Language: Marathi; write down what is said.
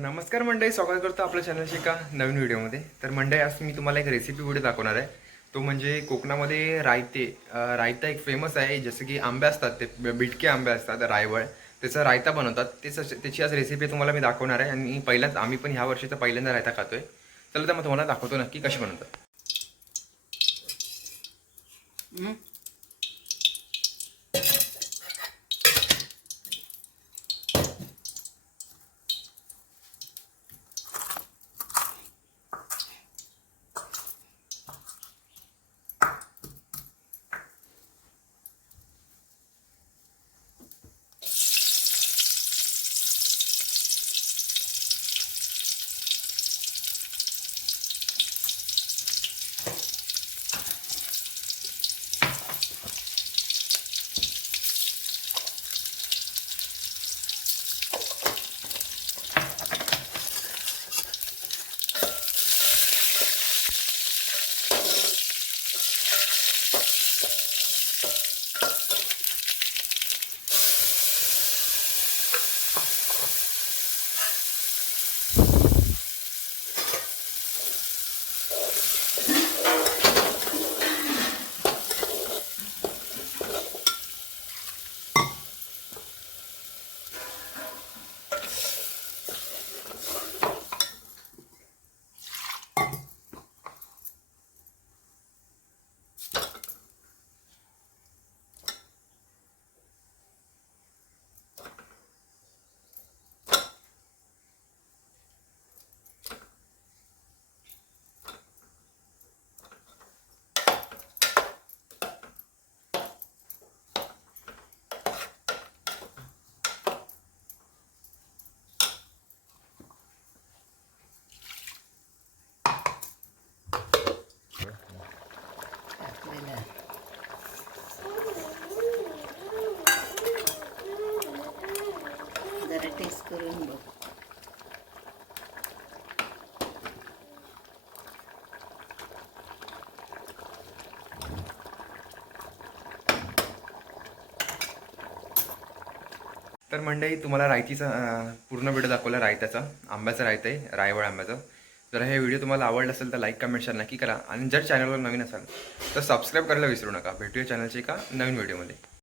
नमस्कार मंडळी, स्वागत करतो आपल्या चॅनलच्या एका नवीन व्हिडिओमध्ये. तर मंडळी, आज मी तुम्हाला एक रेसिपी व्हिडिओ दाखवणार आहे. तो म्हणजे कोकणामध्ये रायता एक फेमस आहे. जसं की आंबे असतात, ते बिटके आंबे असतात, रायवळ, त्याचा रायता बनवतात. त्याची आज रेसिपी तुम्हाला मी दाखवणार आहे. आणि आम्ही पण ह्या वर्षीचा पहिल्यांदा रायता खातोय. चला तर मग तुम्हाला दाखवतो नक्की कशी बनवतात. जरा टेस्ट करून बघ. तर मंडळी, तुम्हाला रायतीचा पूर्ण व्हिडिओ दाखवला. रायत्याचा आंब्याचा रायता आहे, रायवळ आंब्याचा. जर हे व्हिडिओ तुम्हाला आवडला असेल तर लाईक, कमेंट, शेअर नक्की करा. आणि जर चॅनलवर नवीन असाल तर सबस्क्राईब करायला विसरू नका. भेटूया चॅनलच्या एका नवीन व्हिडिओमध्ये.